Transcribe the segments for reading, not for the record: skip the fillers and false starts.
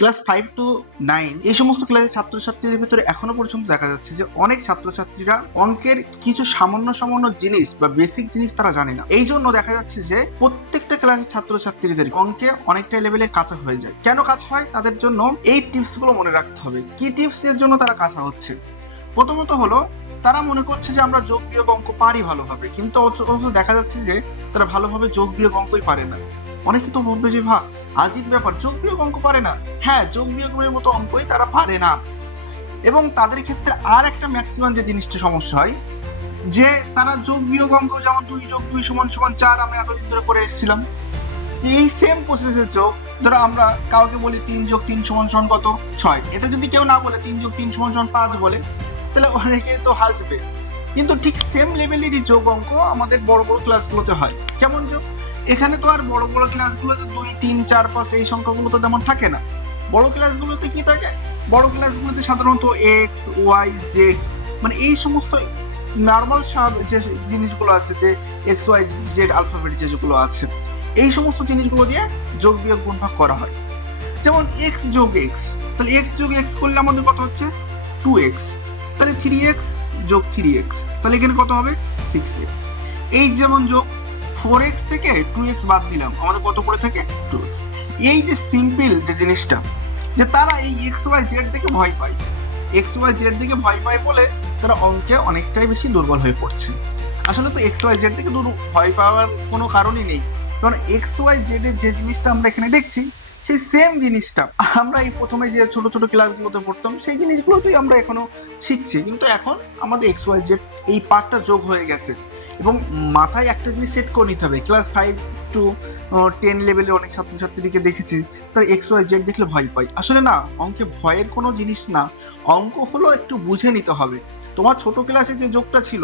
Class 5 two 9 এই সমস্ত ক্লাসের ছাত্রছাত্রীদের ভিতরে এখনো পর্যন্ত দেখা যাচ্ছে যে অনেক ছাত্রছাত্রীরা অঙ্কের কিছু সামান্য জিনিস বা বেসিক জিনিস তারা জানে না। এই জন্য দেখা যাচ্ছে যে প্রত্যেকটা ক্লাসের ছাত্রছাত্রীদের অঙ্কে অনেকটা লেভেলে কাঁচা হয়ে যায়। কেন কাঁচা হয়? তাদের জন্য এই টিপস গুলো মনে রাখতে হবে। কি টিপস এর জন্য তারা কাঁচা হচ্ছে? প্রথমত হলো, তারা মনে করছে যে আমরা যোগ বিয়োগ অঙ্ক পারি ভালোভাবে, কিন্তু দেখা যাচ্ছে যে তারা ভালোভাবে যোগ বিয়োগ অঙ্কই পারে না। অনেকে তো বলবে যে আজীব ব্যাপার, যোগ বিয়োগ অঙ্ক পারে না। হ্যাঁ, যোগ বিয়োগের মতো অঙ্কই তারা পারে না। এবং তাদের ক্ষেত্রে আর একটা ম্যাক্সিমাম যে জিনিসটা সমস্যা হয়, যে তারা যোগ বিয়োগ অঙ্ক যেমন 2+2=4 আমরা এতদিন ধরে করে এসেছিলাম, এই সেম প্রসেসের যোগ, ধরো আমরা কাউকে বলি 3+3 = কত? 6। এটা যদি কেউ না বলে 3+3 = 5 বলে, তাহলে অনেকে তো হাসবে। কিন্তু ঠিক সেম লেভেলেরই যোগ অঙ্ক আমাদের বড় বড় ক্লাসগুলোতে হয়। কেমন যোগ? এখানে তো আর বড় বড় ক্লাসগুলোতে 2, 3, 4, 5 এই সংখ্যাগুলো তো তেমন থাকে না। বড় ক্লাসগুলোতে কি থাকে? বড় ক্লাসগুলোতে সাধারণত এক্স, ওয়াই, জেড, মানে এই সমস্ত নর্মাল যে জিনিসগুলো আছে, যে এক্স, ওয়াই, জেড আলফাবেট যেগুলো আছে, এই সমস্ত জিনিসগুলো দিয়ে যোগ বিয়োগ গুণভাগ করা হয়। যেমন এক্স যোগ এক্স, তাহলে এক্স যোগ এক্স করলে আমাদের কত হচ্ছে? 2x। তাহলে 3x যোগ 3x, তাহলে এখানে কত হবে? 6x। এই যেমন যোগ 4x থেকে 2x বাদ দিলাম, আমাদের কত করে থাকে? 2x। এই যে সিম্পল যে জিনিসটা, যে তারা এই এক্স ওয়াই জেড থেকে ভয় পায়, এক্স ওয়াই জেড থেকে ভয় পায় বলে তারা অঙ্কে অনেকটাই বেশি দুর্বল হয়ে পড়ছে। আসলে তো এক্স ওয়াই জেড থেকে ভয় পাওয়ার কোনো কারণই নেই, কারণ এক্স ওয়াই জেড এর যে জিনিসটা আমরা এখানে দেখছি, সেই সেম জিনিসটা আমরা এই প্রথমে যে ছোট ছোট ক্লাসগুলোতে পড়তাম সেই জিনিসগুলোতেই আমরা এখনো শিখছি। কিন্তু এখন আমাদের এক্স ওয়াই জেড এই পার্টটা যোগ হয়ে গেছে। এবং মাথায় একটা জিনিস সেট করে নিতে হবে, ক্লাস 5 টু 10 লেভেলের অনেক ছাত্রছাত্রীকে দেখেছি তারা এক্স ওয়াই জেড দেখলে ভয় পায়। আসলে না, অঙ্কে ভয়ের কোনো জিনিস না। অঙ্ক হলো একটু বুঝে নিতে হবে। তোমার ছোট ক্লাসে যে যোগটা ছিল,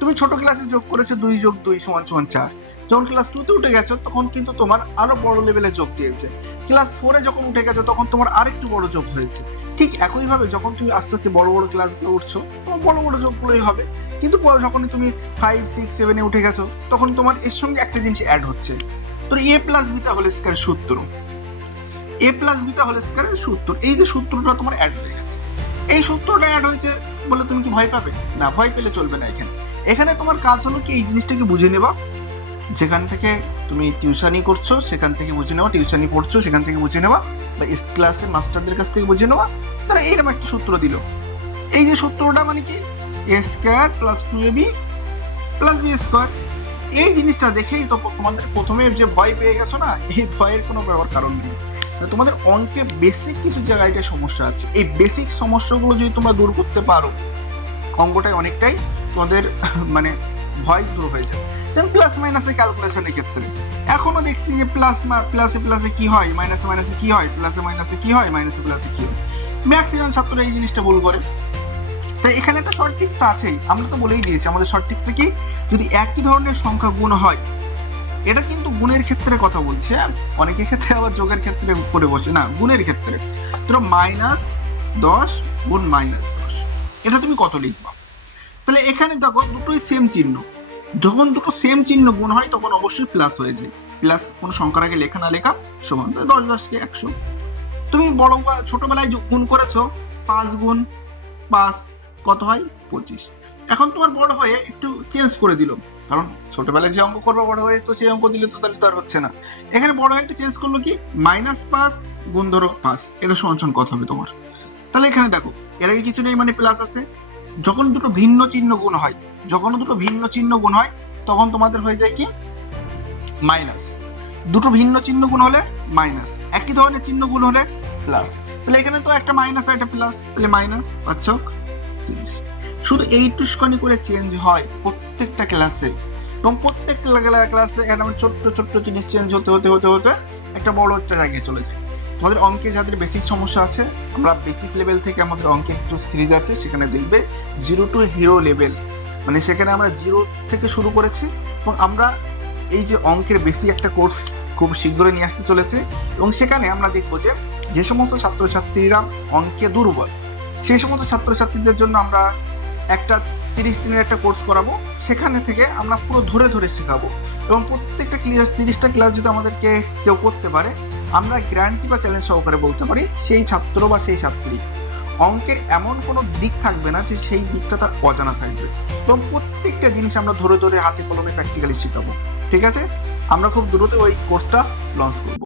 তুমি ছোট ক্লাসে যোগ করেছো 2+2=4। যখন ক্লাস 2 তে উঠে গেছো তখন কিন্তু তোমার আরো বড় লেভেলে যোগ দিয়েছে। ক্লাস 4 এ যখন উঠে গেছো তখন তোমার আরেকটু বড় যোগ হয়েছে। ঠিক একই ভাবে যখন তুমি আস্তে আস্তে বড় বড় ক্লাসগুলো উঠছো, তোমার বড় বড় যোগগুলোই হবে। কিন্তু যখনই তুমি 5, 6, 7 এ উঠে গেছো তখন তোমার এর সঙ্গে একটা জিনিস অ্যাড হচ্ছে, তো a+β² সূত্র। a+β² সূত্র, এই যে সূত্রটা তোমার অ্যাড হয়ে গেছে, এই সূত্রটা অ্যাড হয়েছে বলে তুমি কি ভয় পাবে? না, ভয় পেলে চলবে না। এখানে তোমার কাজ হলো কি, এই জিনিসটাকে বুঝে নেবা। যেখান থেকে তুমি টিউশনি করছো সেখান থেকে বুঝে নেওয়া, টিউশনি পড়ছো সেখান থেকে বুঝে নেওয়া, বা ক্লাসের মাস্টারদের কাছ থেকে বুঝে নেওয়া। তারা এইরকম একটা সূত্র দিল, এই যে সূত্রটা মানে কি, a² + 2ab + b²। এই জিনিসটা দেখেই তো তোমাদের প্রথমে যে ভয় পেয়ে গেছো না, এই ভয়ের কোনো কারণ নেই। তোমাদের অঙ্কে বেসিক কিছু জায়গায় সমস্যা আছে, এই বেসিক সমস্যাগুলো যদি তোমরা দূর করতে পারো, অঙ্কটাই অনেকটাই তোমাদের মানে ভয় দূর হয়ে যায়। যেমন প্লাস মাইনাসের ক্যালকুলেশনের ক্ষেত্রে এখনো দেখছি যে প্লাসে প্লাসে কি হয়, মাইনাসে মাইনাসে কি হয়, প্লাসে মাইনাসে কি হয়, মাইনাসে প্লাসে কি হয়। ম্যাক্সিমাম ছাত্ররা এই জিনিসটা ভুল করে। তাই এখানে একটা শর্ট ট্রিক্স তো আছেই, আমরা তো বলেই দিয়েছি আমাদের শর্ট ট্রিক্সটা কি, যদি একই ধরনের সংখ্যা গুণ হয়, এটা কিন্তু গুণের ক্ষেত্রে কথা বলছে, অনেকের ক্ষেত্রে আবার যোগের ক্ষেত্রে করে বসে না, গুণের ক্ষেত্রে। ধরো -10 গুণ -10, এটা তুমি কত লিখবা? তাহলে এখানে দেখো দুটোই সেম চিহ্ন, যখন দুটো সেম চিহ্ন গুণ হয় তখন অবশ্যই প্লাস হয়ে যায়। প্লাস কোনো সংখ্যার আগে লেখা না লেখা সমান, 10 × 100। তুমি ছোটবেলায় গুণ করেছো, 5 গুণ 5 কত হয়? 25। এখন তোমার বড় হয়ে একটু চেঞ্জ করে দিল, কারণ ছোটবেলায় যে অঙ্ক করবো বড় হয়ে তো সেই অঙ্ক দিলে তো তাহলে তো আর হচ্ছে না। এখানে বড় হয়ে একটু চেঞ্জ করলো কি, -5 গুণ ধরো 5, এটা সমান কত হবে তোমার? তাহলে এখানে দেখো এর আগে কিছু নেই, মানে প্লাস আছে। যখন দুটো ভিন্ন চিহ্ন গুণ হয়, তখন তোমাদের হয়ে যায় কি, মাইনাস। দুটো ভিন্ন চিহ্ন গুণ হলে মাইনাস, একই ধরনের চিহ্ন গুণ হলে প্লাস। তাহলে এখানে তো একটা মাইনাস আর একটা প্লাস, তাহলে -5×30। শুধু এইটুখানি করে চেঞ্জ হয় প্রত্যেকটা ক্লাসে, এবং প্রত্যেকটা ক্লাসে একটা ছোট্ট জিনিস চেঞ্জ হতে হতে হতে হতে একটা বড় একটা জায়গায় চলে যায়। তোমাদের অঙ্কে যাদের বেসিক সমস্যা আছে, আমরা বেসিক লেভেল থেকে আমাদের অঙ্কে একটু সিরিজ আছে, সেখানে দেখবে 0 টু হিরো লেভেল, মানে সেখানে আমরা 0 থেকে শুরু করেছি, এবং আমরা এই যে অঙ্কের বেসিক একটা কোর্স খুব শীঘ্রই নিয়ে আসতে চলেছে। এবং সেখানে আমরা দেখবো যে সমস্ত ছাত্রছাত্রীরা অঙ্কে দুর্বল, সেই সমস্ত ছাত্রছাত্রীদের জন্য আমরা একটা 30 দিনের একটা কোর্স করাবো, সেখানে থেকে আমরা পুরো ধরে শেখাবো। এবং প্রত্যেকটা ক্লাস 30টা ক্লাস যদি আমাদেরকে কেউ করতে পারে, আমরা গ্যারান্টি বা চ্যালেঞ্জ সহকারে বলতে পারি সেই ছাত্র বা সেই ছাত্রী অঙ্কের এমন কোনো দিক থাকবে না যে সেই দিকটা তার অজানা থাকবে, এবং প্রত্যেকটা জিনিস আমরা ধরে ধরে হাতে কলমে প্র্যাকটিক্যালি শেখাবো। ঠিক আছে, আমরা খুব দ্রুত ওই কোর্সটা লঞ্চ করবো।